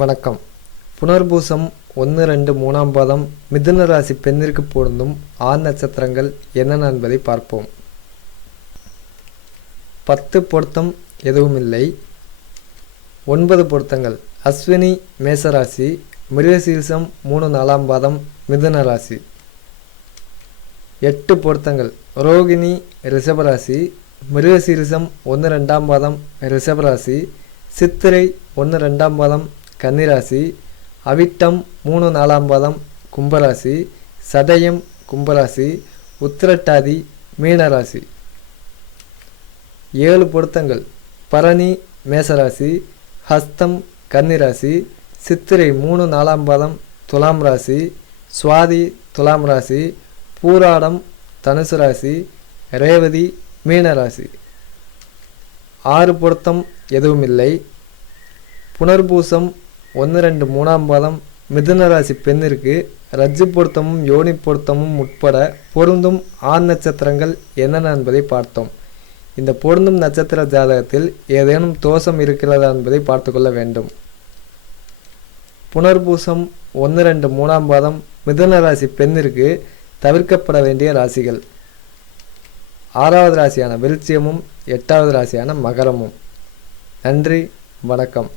வணக்கம். புனர்பூசம் ஒன்று ரெண்டு மூணாம் பாதம் மிதுன ராசி பெண்ணிற்கு பொருந்தும் ஆண் நட்சத்திரங்கள் என்னென்ன என்பதை பார்ப்போம். பத்து பொருத்தம் எதுவும் இல்லை. ஒன்பது பொருத்தங்கள். அஸ்வினி மேசராசி மிருகசீரிசம் மூணு நாலாம் பாதம் மிதுன ராசி. எட்டு பொருத்தங்கள். ரோகிணி ரிஷபராசி மிருகசீரிசம் ஒன்று ரெண்டாம் பாதம் ரிஷபராசி சித்திரை ஒன்று ரெண்டாம் பாதம் கன்னிராசி அவிட்டம் மூணு நாலாம் பாதம் கும்பராசி சதயம் கும்பராசி உத்திரட்டாதி மீனராசி. ஏழு பொருத்தங்கள். பரணி மேசராசி ஹஸ்தம் கன்னிராசி சித்திரை மூணு நாலாம் பாதம் துலாம் ராசி சுவாதி துலாம் ராசி பூராடம் தனுசு ராசி ரேவதி மீனராசி. ஆறு பொருத்தம் எதுவும் இல்லை புனர்பூசம் ஒன்று ரெண்டு மூணாம் பாதம் மிதுன ராசி பெண்ணிற்கு ரஜ்ஜு பொருத்தமும் யோனி பொருத்தமும் உட்பட பொருந்தும் ஆண் நட்சத்திரங்கள் என்னென்ன என்பதை பார்த்தோம். இந்த பொருந்தும் நட்சத்திர ஜாதகத்தில் ஏதேனும் தோஷம் இருக்கிறதா என்பதை பார்த்து கொள்ள வேண்டும். புனர்பூசம் ஒன்று ரெண்டு மூணாம் பாதம் மிதுன ராசி பெண்ணிற்கு தவிர்க்கப்பட வேண்டிய ராசிகள். ஆறாவது ராசியான வெளிச்சியமும் எட்டாவது ராசியான மகரமும். நன்றி வணக்கம்.